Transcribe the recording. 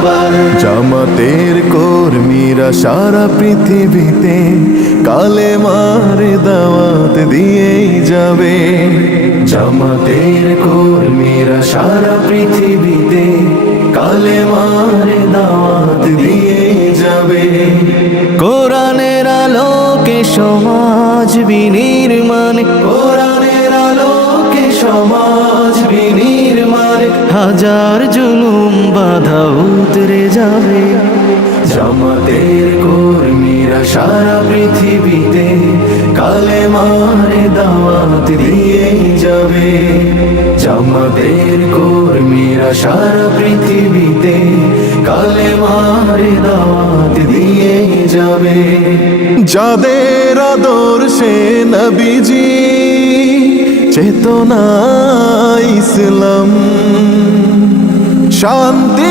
সবার। জামাতের কর্মীরা সারা পৃথিবীতে কালেমার দাওয়াত দিয়েই যাবে। জামাতের কর্মীরা সারা পৃথিবীতে কালেমার দাওয়াত দিয়ে যাবে। কোরআনের আলোকে সমাজ বিনির্মাণ, কোরআনের আলোকে সমাজ বিনির্মাণ, হাজার জুলুম বাধা উতরে যাবে। জামাতের কর্মীরা সারা পৃথিবীতে কালেমার দাওয়াত দিয়ে যাবে। জামাতের কর্মীরা সারা পৃথিবীতে কালেমার দাওয়াত দিয়ে যাবে। যাদের আদর্শে নবীজি চেতনা ইসলাম, শান্তি